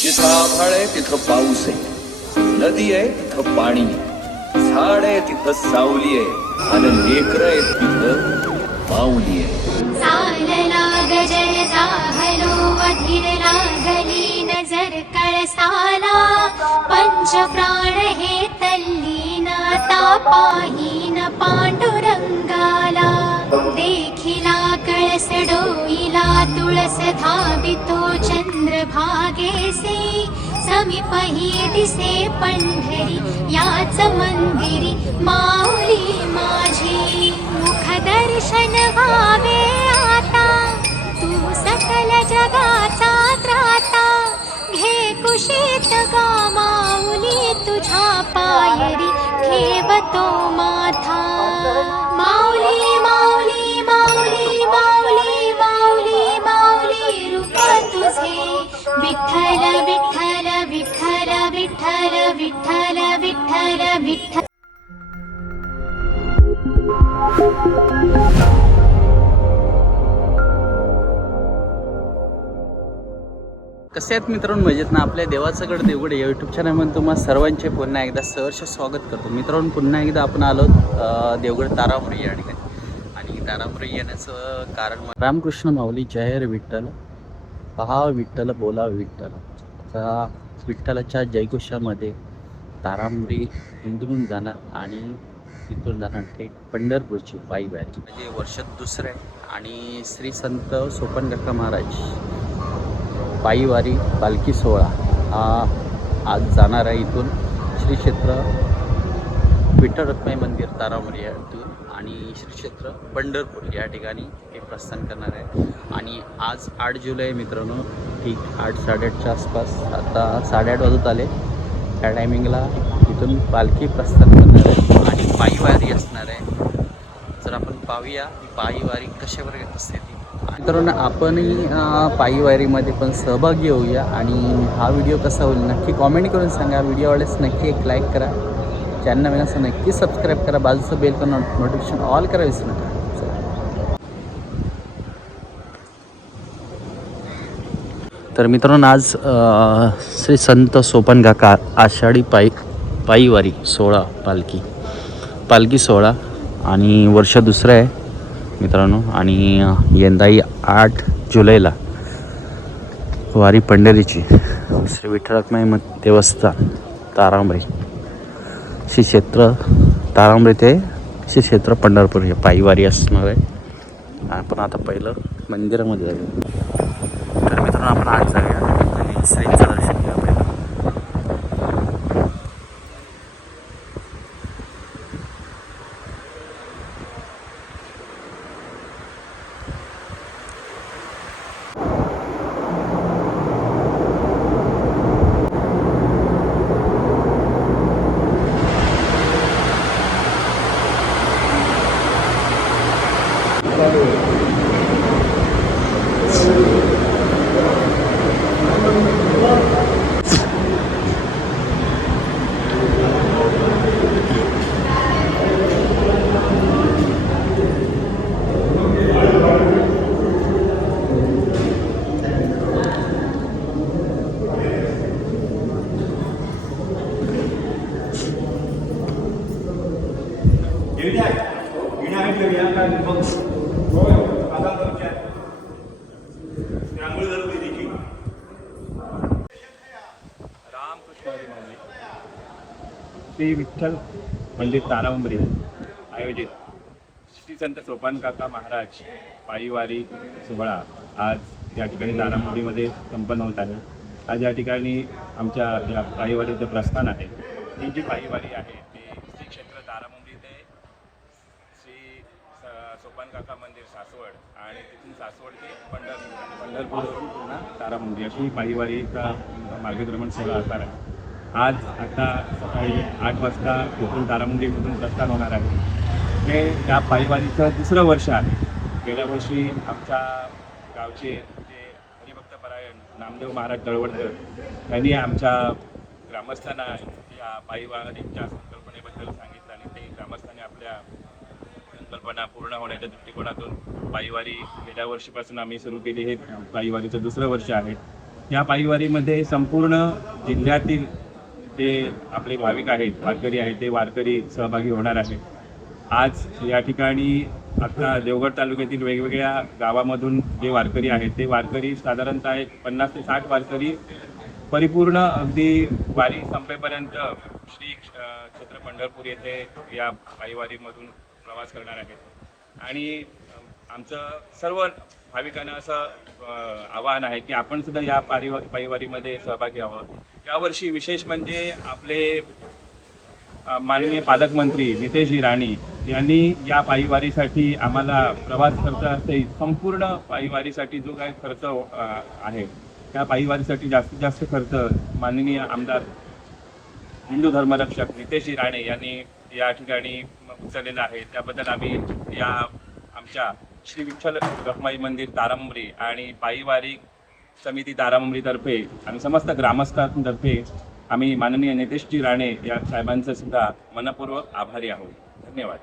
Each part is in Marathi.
जिथं आभाळ आहे तिथं पाऊस आहे, नदी आहे तिथं पाणी आहे, झाड आहे तिथं सावली आहे आणि लेकर आहे तिथं माऊली आहे. चालला गजर जाहलो अधीर लागली नजर कळसाला पंच प्राण हे तल्लीन तापाहीन पांडुरंगाला देखिला कळस डोईला तुळस धावितो चंद्रभागेसे समीपही दिसे पंढरी याच मंदिरी माऊली माझी मुख दर्शन व्हावे आता तू सकल जगाचा त्राता घे कुशीत गा माऊली तुझ्या पायरी ठेवतो माथा माऊली माऊली माऊली माऊली माऊली माऊली रूप तुझे विठ्ठल विठ्ठल विठ्ठल विठ्ठल विठ्ठल विठ्ठल विठ्ठल. कसे आहेत मित्रांनो, मजेत ना. आपल्या देवाचं गड देवगड या यूट्यूब चॅनलमध्ये तुम्हाला सर्वांचे पुन्हा एकदा सहर्ष स्वागत करतो. मित्रांनो, पुन्हा एकदा आपण आलो देवगड तारापुरी या ठिकाणी. आणि तारापुरी येण्याचं कारण रामकृष्ण माऊली जय विठ्ठल, पहा विठ्ठल बोला विठ्ठल. आता विठ्ठलाच्या जयघोषामध्ये तारामुरी हिंदून जाणार आणि तिथून जाणार थेट पंढरपूरची पायी वारी. म्हणजे वर्षात दुसरं आहे आणि श्री संत सोपन काका महाराज पायी वारी पालखी सोहळा हा आज जाणार आहे इथून श्री क्षेत्र विठ्ठल रखुमाई मंदिर तारामुरी यातून आणि श्री क्षेत्र पंढरपूर या ठिकाणी हे प्रस्थान करणार आहे. आणि आज 8 जुलै मित्रांनो, ठीक 8-8:30च्या आसपास. आता 8:30 वाजत आले. त्या टायमिंगला इथून पालखी प्रस्थान करणार आहे आणि पायी वारी असणार आहे. जर आपण पाहूया पायी वारी कशा प्रकारे असते ती. मित्रांनो, आपणही पायी वारीमध्ये पण सहभागी होऊया. आणि हा व्हिडिओ कसा होईल नक्की कॉमेंट करून सांगा. व्हिडिओ आवडल्यास नक्की एक लाईक करा, चॅनल नवीन असं नक्की सबस्क्राईब करा, बाजूचं बेल करून नोटिफिकेशन ऑल करा विसरू नका. तर मित्रांनो, आज श्री संत सोपन काका आषाढी पायी वारी सोहळा पालखी सोहळा आणि वर्ष दुसरं आहे मित्रांनो. आणि यंदाही 8 जुलैला वारी पंढरीची श्री विठ्ठल रखुमाई देवस्थान तारांबरी श्री क्षेत्र तारांबरी ते श्री क्षेत्र पंढरपूर हे पायी वारी असणार आहे. आपण आता पहिलं मंदिरामध्ये जाऊया. तर मित्रांनो, आपण आज जाऊया आणि श्रींचं दर्शन घ्या पहिलं. श्री विठ्ठल मंदिर तारांबरी आयोजित श्री संत सोपान काका महाराज पायीवारी सोहळा आज या ठिकाणी तारांबरीमध्ये संपन्न होत आहे. आज या ठिकाणी आमच्या या पायीवारीचं प्रस्थान आहे. ही जी पायीवारी आहे ती श्री क्षेत्र तारांबरी ते श्री सोपान काका मंदिर सासवड आणि तिथून सासवड ते पंढरपूर पुन्हा तारांबरी अशी पायीवारीचा मार्गक्रमण सोहळा असणार आहे. आज आता सकाळी 8 वाजता इथून तारामुंडीमधून प्रस्थान होणार आहे. हे या पायीवारीचं दुसरं वर्ष आहे. गेल्या वर्षी आमच्या गावचे जे हरिभक्तपरायण नामदेव महाराज तळवडकर यांनी आमच्या ग्रामस्थांना या पायीवारीच्या संकल्पनेबद्दल सांगितलं आणि ते ग्रामस्थांनी आपल्या संकल्पना पूर्ण होण्याच्या दृष्टिकोनातून पायीवारी गेल्या वर्षीपासून आम्ही सुरू केली. हे पायीवारीचं दुसरं वर्ष आहे. या पायीवारीमध्ये संपूर्ण जिल्ह्यातील जे आपले भाविक आहेत, वारकरी आहेत, ते वारकरी सहभागी होणार आहेत. आज या ठिकाणी आता देवगड तालुक्यातील वेगवेगळ्या गावामधून जे वारकरी आहेत ते वारकरी साधारणतः 50 ते 60 वारकरी परिपूर्ण अगदी वारी संपेपर्यंत श्री क्षेत्र पंढरपूर येथे या पायीवारीमधून प्रवास करणार आहेत. आणि आमचं सर्व भाविकांना असं आवाहन आहे की आपण सुद्धा या पायीवारीमध्ये सहभागी व्हावं. यावर्षी विशेष म्हणजे आपले माननीय पालकमंत्री नितेशजी राणे यांनी या पायीवारीसाठी आम्हाला प्रवास खर्च असेल संपूर्ण पायीवारीसाठी जो काही खर्च आहे त्या पायीवारीसाठी जास्तीत जास्त खर्च माननीय आमदार हिंदू धर्मरक्षक नितेशजी राणे यांनी या ठिकाणी उचललेला आहे. त्याबद्दल आम्ही या आमच्या श्री विठ्ठल रखुमाई मंदिर तारामुंबरी आणि पायीवारी समिती तारामुंबरीतर्फे आणि समस्त ग्रामस्थांतर्फे आम्ही माननीय नितेशजी राणे या साहेबांचं सुद्धा मनपूर्वक आभारी आहोत. धन्यवाद.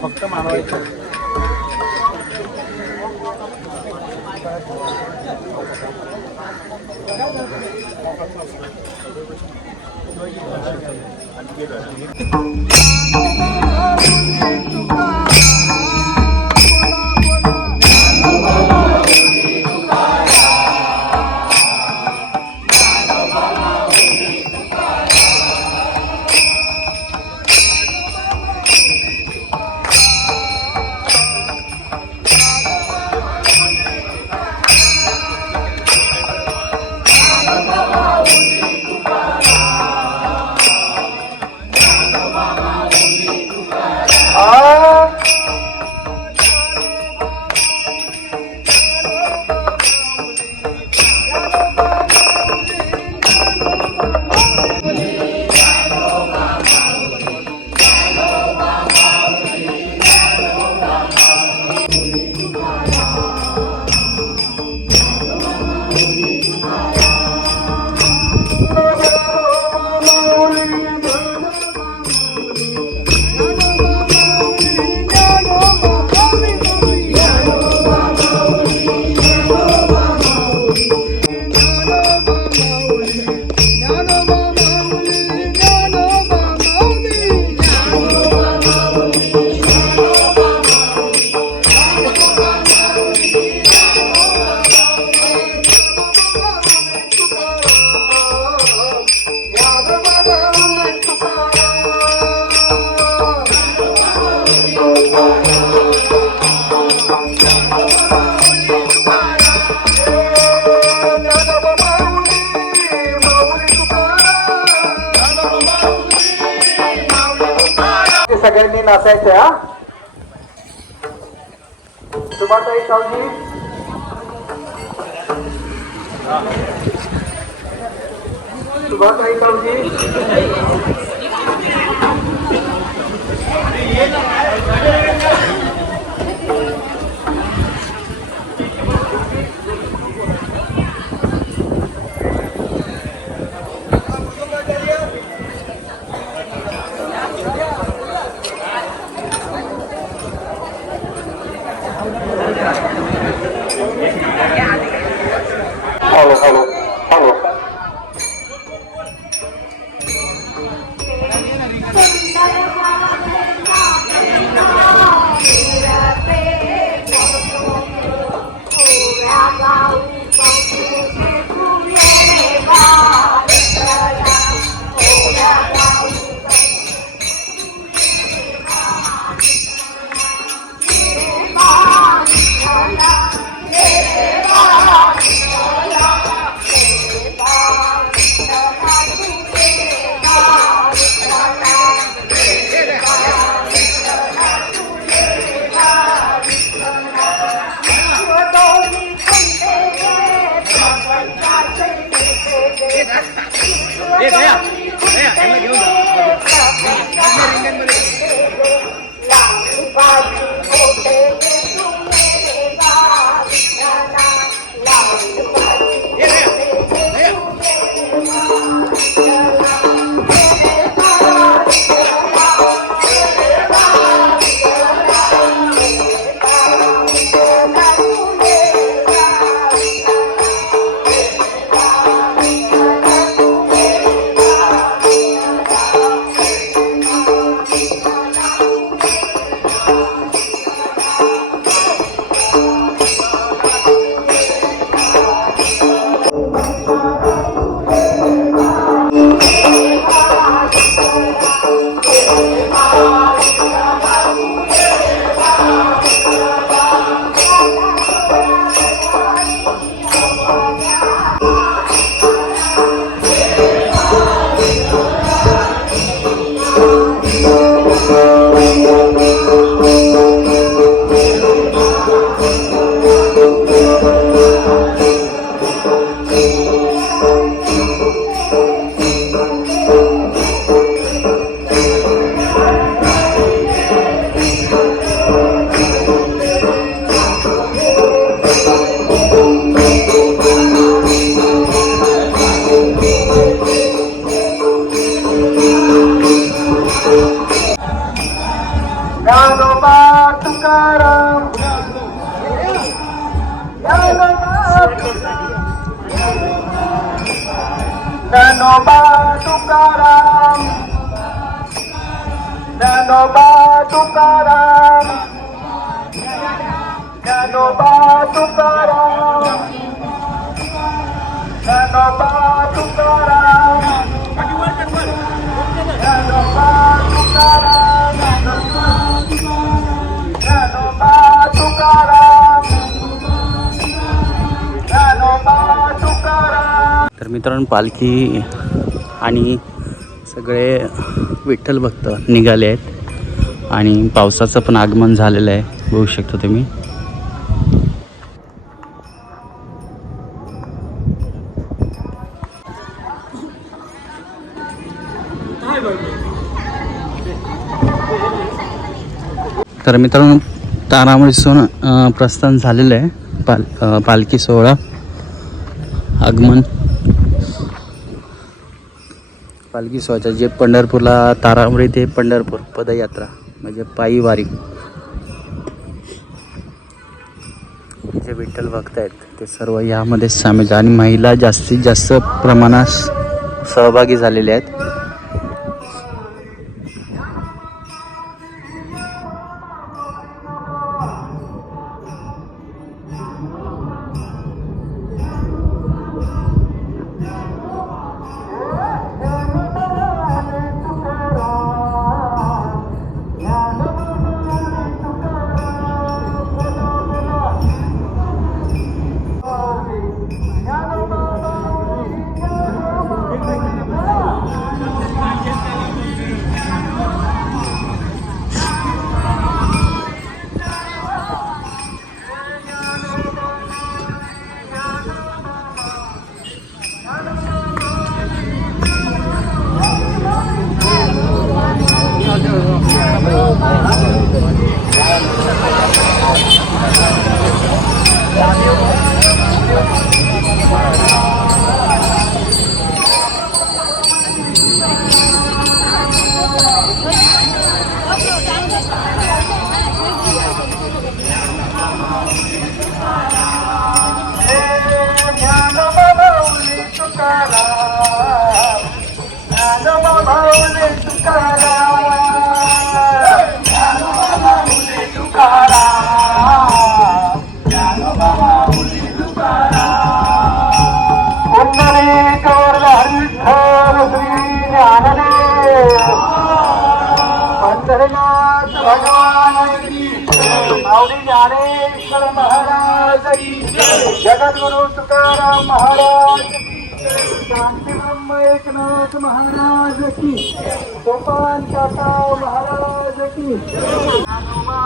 फक्त मानवायचं. सगळ्यांनी नाचायचं हा. Subhatai Sawji, Subhatai Sawji, hello hello hello. Dnyanoba Tukaram, Dnyanoba Tukaram, Dnyanoba Tukaram, Dnyanoba Tukaram, Dnyanoba Tukaram, Dnyanoba Tukaram, Dnyanoba Tukaram, Dnyanoba Tukaram. तर मित्रांनो, पालखी आणि सगळे विठ्ठल भक्त निघाले आहेत आणि पावसाचं पण आगमन झालेलं आहे, बघू शकता तुम्ही. तर मित्रांनो, तारामळीसून प्रस्थान झालेलं आहे. पालखी सोहळा आगमन पालखी सोहळ्याच्या जे पंढरपूरला तारामळी ते पंढरपूर पदयात्रा म्हणजे पायी वारी. जे विठ्ठल भक्त आहेत ते सर्व यामध्ये सामील आणि महिला जास्तीत जास्त प्रमाणात सहभागी झालेले आहेत. ज्ञानोबावली तुकाराम, ज्ञानोबावली तुकाराम, ज्ञानोबावली तुकाराम, ज्ञानोबावली तुकाराम. पुंडरीकवरद हरिविठ्ठल श्री ज्ञानदेव, पंढरीनाथ भगवान की माऊली ज्ञानेश्वर महाराज की, जगद्गुरु तुकाराम महाराज की, शांती ब्रह्म एकनाथ महाराज की, सोपान काका महाराज की. ज्ञानोबा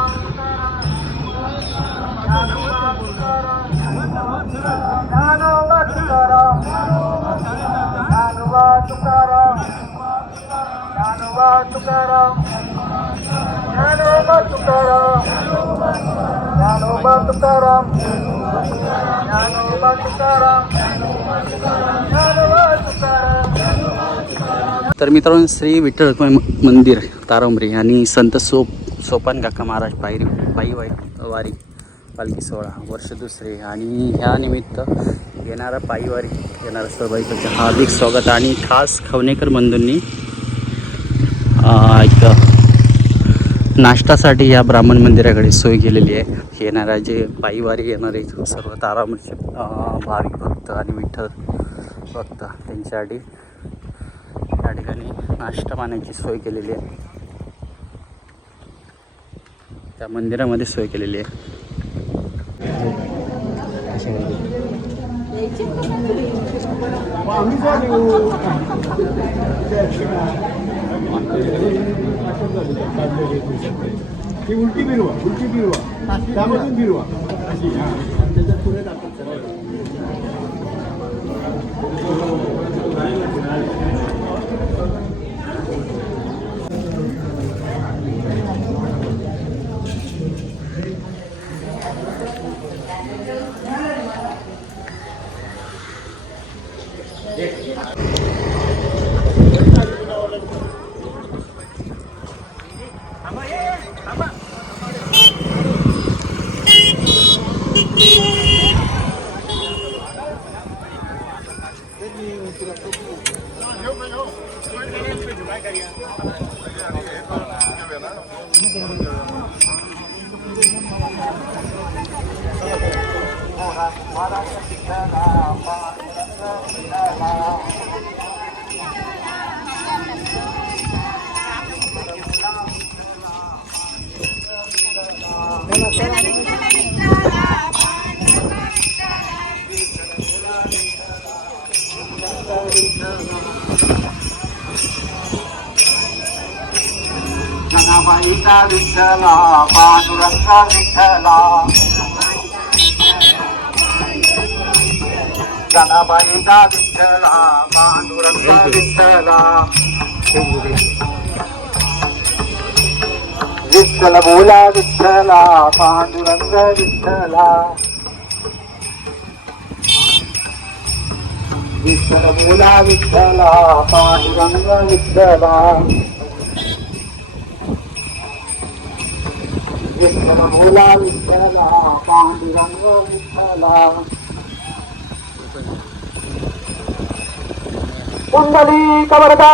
तुकाराम, ज्ञानोबा तुकाराम, ज्ञानोबा तुकाराम, ज्ञानोबा तुकाराम, ज्ञानोबा तुकाराम, ज्ञानोबा तुकाराम, ज्ञानोबा तुकाराम, ज्ञानोबा तुकाराम. तर मित्रांनो, श्री विठ्ठल रखुमाई मंदिर तारंबरी आणि संत सोपान काका महाराज पायी वारी पालखी सोहळा वर्ष दुसरे आणि ह्या निमित्त येणारा पायीवारी येणारा सहभागीचं हार्दिक स्वागत. आणि खास खवणेकर बंधूंनी एक नाश्तासाठी या ब्राह्मण मंदिराकडे सोय केलेली आहे. येणारा जे पायीवारी येणारे सर्व तारामृतचे भाविक भक्त आणि विठ्ठल भक्त त्यांच्यासाठी या ठिकाणी नाश्ता पाण्याची सोय केलेली आहे. त्या मंदिरामध्ये सोय केलेली आहे. ती उलटी बिरवा त्यामधून बिरवा अशी त्याच्यात पुढे टाकत जनाबाईचा विठ्ठला, पांडुरंगा विठ्ठला, जनाबाईचा विठ्ठला, पांडुरंगा विठ्ठला. विठ्ठल बोला विठ्ठला, पांडुरंग विठ्ठला, विठ्ठल बोला विठ्ठला, पांडुरंग विठ्ठला, विठ्ठल बोला विठ्ठला, पांडुरंग विठ्ठला. कुंडली कवरदा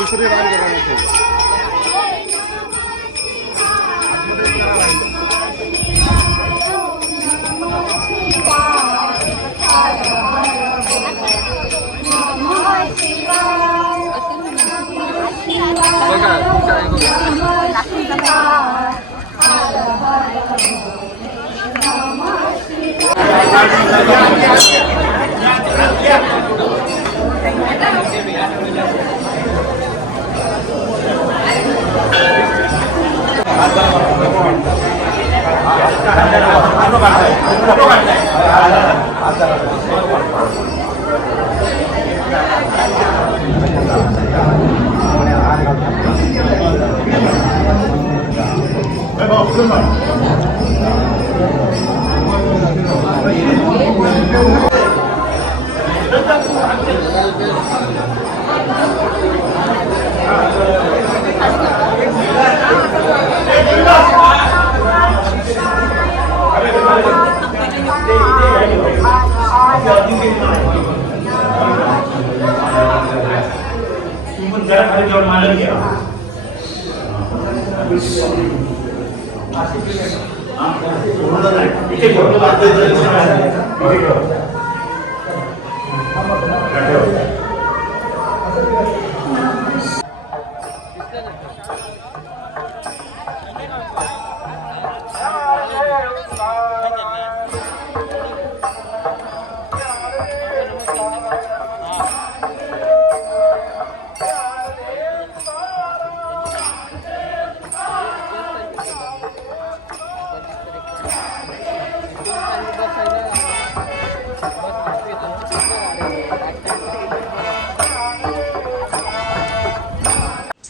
दुसरी रान करा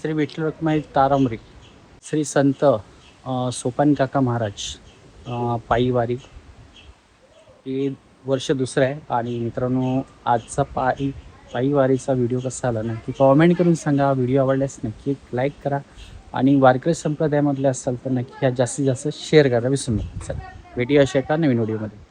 श्री विठ्ठल रखुमाई तारांबरी श्री संत सोपान काका महाराज पायी वारी हे वर्ष दुसरं आहे. आणि मित्रांनो आजचा पायी वारीचा व्हिडिओ कसा आला नक्की कॉमेंट करून सांगा. व्हिडिओ आवडल्यास नक्की लाईक करा आणि वारकरी संप्रदायामधले असाल तर नक्की ह्या जास्तीत जास्त शेअर करा विसरू नका. चला भेटूया अशा एका नवीन व्हिडिओमध्ये.